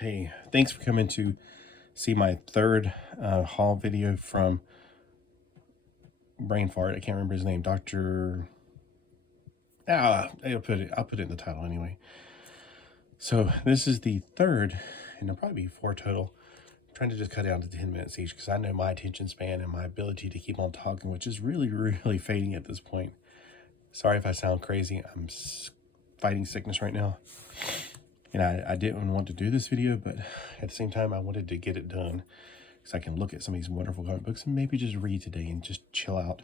Hey, thanks for coming to see my third haul video from Brain Fart. I can't remember his name. Dr. I'll put it in the title anyway. So this is the third, and there'll probably be 4 total. I'm trying to just cut down to 10 minutes each because I know my attention span and my ability to keep on talking, which is really fading at this point. Sorry if I sound crazy. I'm fighting sickness right now. And I didn't want to do this video, but at the same time, I wanted to get it done because I can look at some of these wonderful comic books and maybe just read today and just chill out.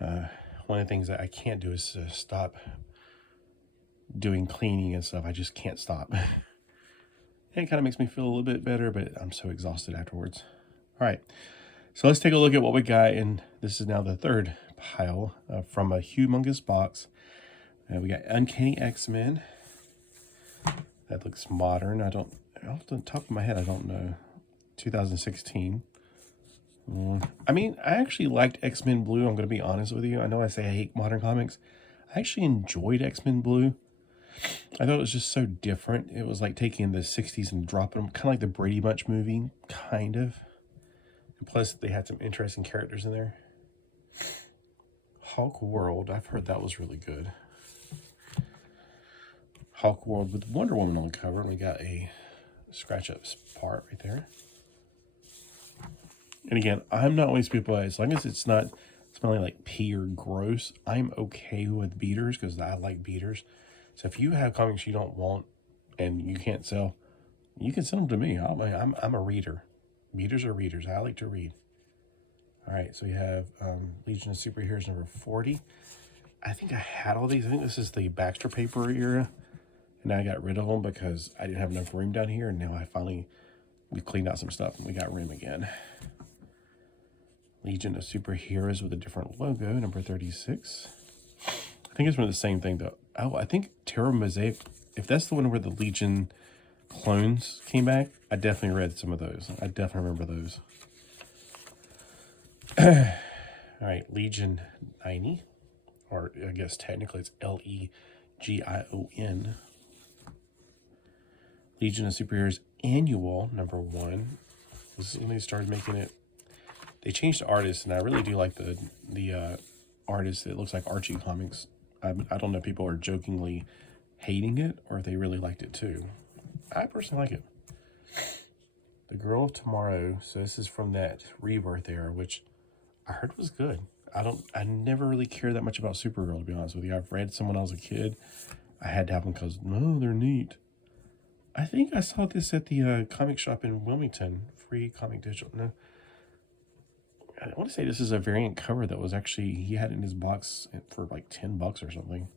One of the things that I can't do is stop doing cleaning and stuff. I just can't stop. It kind of makes me feel a little bit better, but I'm so exhausted afterwards. All right, so let's take a look at what we got. And this is now the third pile from a humongous box. We got Uncanny X-Men. That looks modern. Off the top of my head, I don't know. 2016. I mean, I actually liked X-Men Blue. I'm going to be honest with you. I know I say I hate modern comics. I actually enjoyed X-Men Blue. I thought it was just so different. It was like taking the 60s and dropping them. Kind of like the Brady Bunch movie. Kind of. And plus, they had some interesting characters in there. Hulk World. I've heard that was really good. Hulk World with Wonder Woman on the cover. And we got a scratch-up part right there. And again, I'm not one of these people, as long as it's not smelling like pee or gross, I'm okay with beaters because I like beaters. So if you have comics you don't want and you can't sell, you can send them to me. I'm a reader. Beaters are readers. I like to read. All right, so we have Legion of Superheroes number 40. I think I had all these. I think this is the Baxter paper era. And I got rid of them because I didn't have enough room down here. And now we cleaned out some stuff and we got room again. Legion of Superheroes with a different logo, number 36. I think it's from the same thing though. Oh, I think Terror Mosaic, if that's the one where the Legion clones came back, I definitely read some of those. I definitely remember those. All right, Legion 90, or I guess technically it's Legion. Legion of Superheroes Annual, number 1. This is when they started making it. They changed the artist, and I really do like the artist. It looks like Archie Comics. I don't know if people are jokingly hating it, or if they really liked it too. I personally like it. The Girl of Tomorrow. So this is from that Rebirth era, which I heard was good. I never really cared that much about Supergirl, to be honest with you. I've read some when I was a kid. I had to have them because, no, they're neat. I think I saw this at the comic shop in Wilmington. Free comic digital. No. I want to say this is a variant cover that was actually, he had in his box for like $10 or something.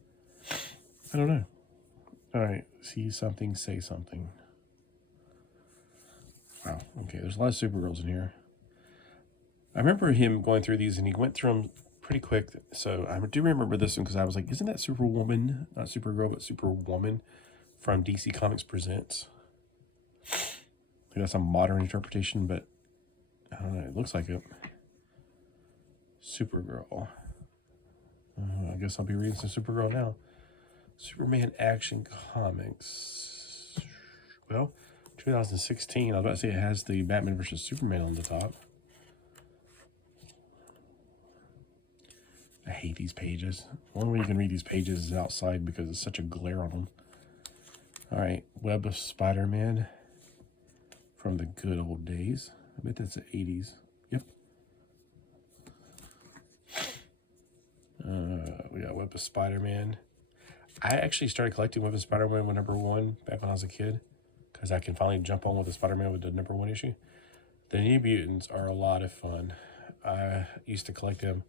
I don't know. All right. See something, say something. Wow. Okay. There's a lot of Supergirls in here. I remember him going through these and he went through them pretty quick. So I do remember this one because I was like, isn't that Superwoman? Not Supergirl, but Superwoman from DC Comics Presents. I think that's a modern interpretation, but I don't know. It looks like it. Supergirl. I guess I'll be reading some Supergirl now. Superman Action Comics. Well, 2016. I was about to say it has the Batman vs. Superman on the top. I hate these pages. The only way you can read these pages is outside because it's such a glare on them. All right, Web of Spider-Man from the good old days. I bet that's the 80s. Yep. We got Web of Spider-Man. I actually started collecting Web of Spider-Man with number 1 back when I was a kid because I can finally jump on with the Spider-Man with the number 1 issue. The New Mutants are a lot of fun. I used to collect them.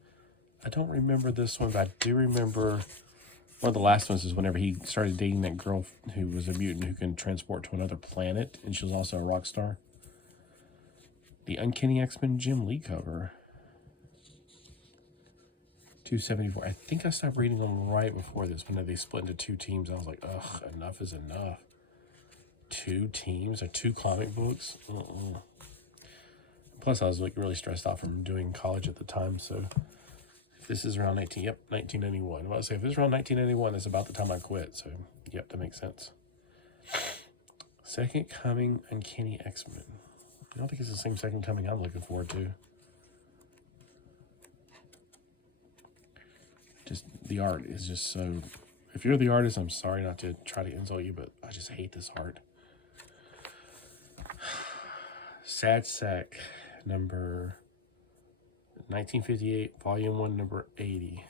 I don't remember this one, but I do remember one of the last ones is whenever he started dating that girl who was a mutant who can transport to another planet, and she was also a rock star. The Uncanny X-Men Jim Lee cover. 274. I think I stopped reading them right before this, when they split into 2 teams. I was like, ugh, enough is enough. 2 teams or 2 comic books? Plus, I was like really stressed out from doing college at the time, so if this is around 1991. Well, I say if it's around 1991, that's about the time I quit, so yep, that makes sense. Second Coming Uncanny X-Men. I don't think it's the same Second Coming I'm looking forward to. Just the art is just so... If you're the artist, I'm sorry not to try to insult you, but I just hate this art. Sad Sack, number 1958, volume 1, number 80.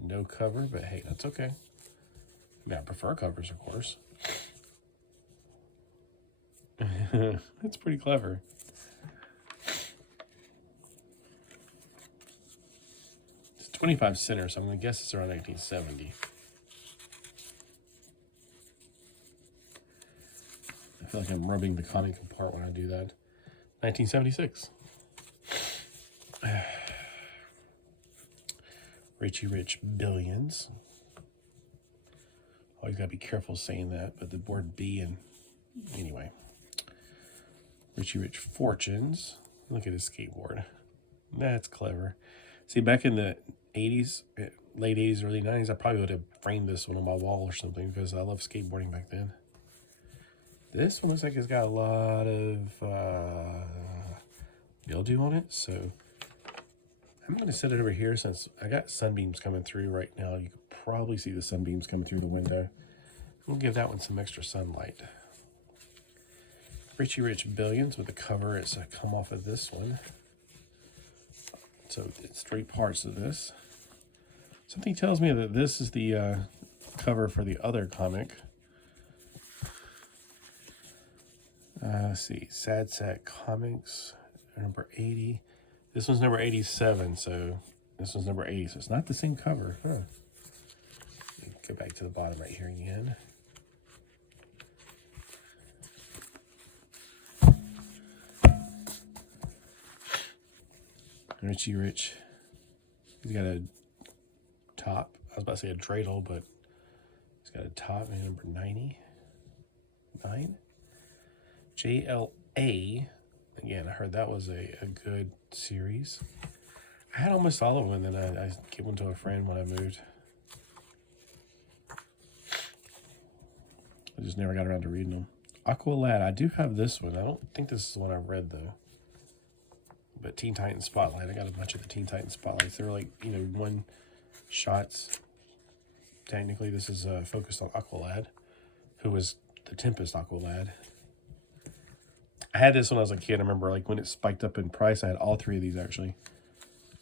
No cover, but hey, that's okay. I mean, I prefer covers, of course. It's pretty clever. It's 25 center, so I'm going to guess it's around 1970. I feel like I'm rubbing the comic apart when I do that. 1976. Richie Rich Billions. Always got to be careful saying that, but the word B and... Anyway. Richie Rich Fortunes. Look at his skateboard. That's clever. See, back in the 80s, late 80s, early 90s, I probably would have framed this one on my wall or something because I loved skateboarding back then. This one looks like it's got a lot of mildew on it, so I'm going to set it over here since I got sunbeams coming through right now. You could probably see the sunbeams coming through the window. We'll give that one some extra sunlight. Richie Rich Billions with the cover. It's come off of this one. So it's 3 parts of this. Something tells me that this is the cover for the other comic. Let's see. Sad Sack Comics, number 80. This one's number 87, so this one's number 80. So it's not the same cover. Huh. Go back to the bottom right here again. Richie Rich. He's got a top. I was about to say a dreidel, but he's got a top. Number 99. JLA. Again, I heard that was a good series. I had almost all of them, and then I gave one to a friend when I moved. I just never got around to reading them. Aqualad. I do have this one. I don't think this is the one I read, though. But Teen Titans Spotlight. I got a bunch of the Teen Titans Spotlights. They're like, you know, one shots. Technically, this is focused on Aqualad, who was the Tempest Aqualad. I had this when I was a kid. I remember, like, when it spiked up in price, I had all 3 of these, actually.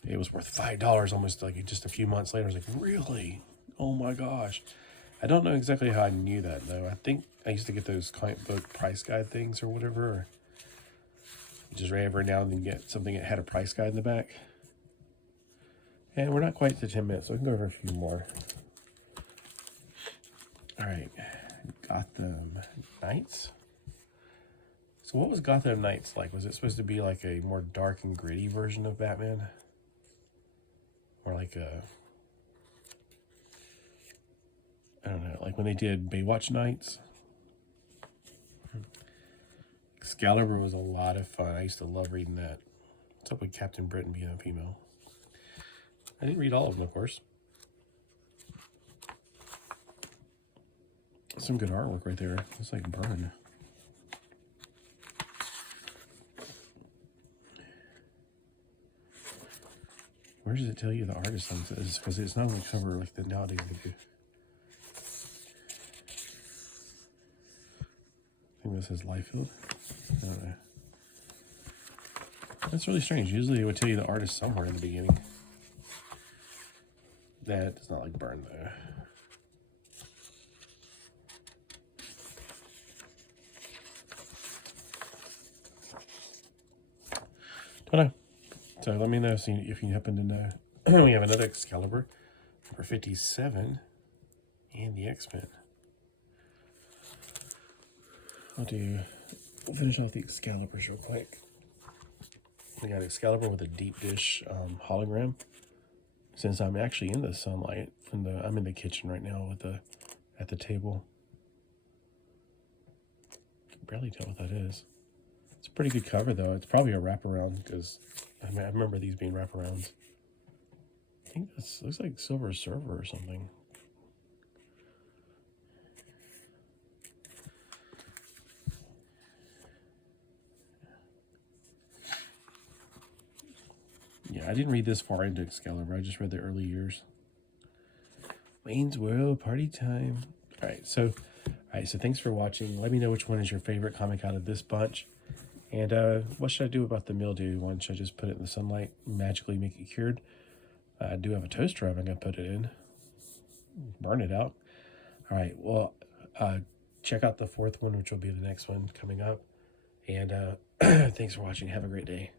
It was worth $5 almost, like, just a few months later. I was like, really? Oh, my gosh. I don't know exactly how I knew that, though. I think I used to get those comic book price guide things or whatever. Or just every now and then get something that had a price guide in the back. And we're not quite to 10 minutes, so we can go over a few more. All right. Gotham Knights. So what was Gotham Knights like? Was it supposed to be like a more dark and gritty version of Batman? Or like a... I don't know, like when they did Baywatch Nights? Excalibur was a lot of fun. I used to love reading that. What's up with Captain Britain being a female? I didn't read all of them, of course. Some good artwork right there. It's like Burn. Where does it tell you the artist on this? Because it's not on the cover like the nowadays they do. I think this says Liefeld. I don't know. That's really strange. Usually it would tell you the artist somewhere in the beginning. That does not like Burn though. Don't know. So let me know if you happen to know. We have another Excalibur, number 57, and the X-Men. I'll finish off the Excaliburs real quick. We got Excalibur with a deep dish hologram. Since I'm actually in the sunlight, I'm in the kitchen right now at the table. I can barely tell what that is. It's a pretty good cover though. It's probably a wraparound because I remember these being wraparounds. I think this looks like Silver Surfer or something. I didn't read this far into Excalibur. I just read the early years. Wayne's World party time. All right, so thanks for watching. Let me know which one is your favorite comic out of this bunch. And what should I do about the mildew one? Should I just put it in the sunlight, magically make it cured? I do have a toaster oven I'm going to put it in. Burn it out. All right, well, check out the fourth one, which will be the next one coming up. And thanks for watching. Have a great day.